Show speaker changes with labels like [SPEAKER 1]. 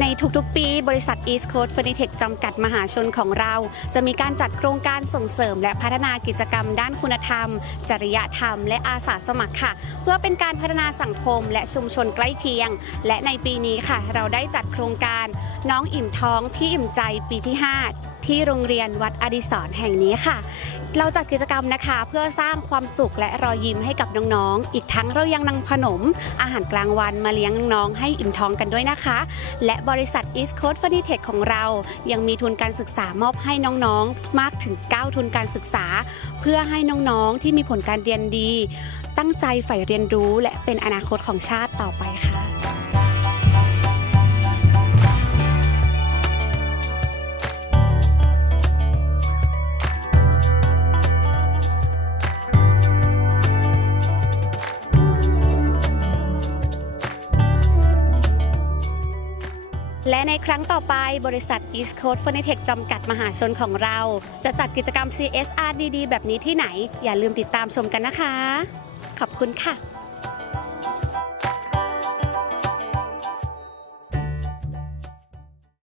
[SPEAKER 1] ในทุกๆ ปีบริษัท East Coast Furnitech จำกัดมหาชนของเรา จะมีการจัดโครงการส่งเสริม และพัฒนากิจกรรมด้านคุณธรรม จริยธรรม และอาสาสมัครค่ะ เพื่อเป็นการพัฒนาสังคมและชุมชนใกล้เคียง และในปีนี้ค่ะ เราได้จัดโครงการ น้องอิ่มท้อง พี่อิ่มใจปีที่ 5 ที่โรงเรียนวัดอดิศรแห่งนี้ค่ะ เราจัดกิจกรรมนะคะ เพื่อสร้างความสุขและรอยยิ้มให้กับน้องๆ อีกทั้งเรายังนำขนม อาหารกลางวันมาเลี้ยงน้องๆ ให้อิ่มท้องกันด้วยนะคะ และบริษัท East Coast Furnitech ของเรายังมีทุนการศึกษามอบให้น้องๆ มากถึง 9 ทุนการศึกษา เพื่อให้น้องๆ ที่มีผลการเรียนดี ตั้งใจใฝ่เรียนรู้และเป็นอนาคตของชาติต่อไปค่ะ และในครั้งต่อไปบริษัท East Coast Furnitech จำกัดมหาชนของเรา จะจัดกิจกรรม CSR ดีๆ แบบนี้ที่ไหน อย่าลืมติดตามชมกันนะคะ ขอบคุณค่ะ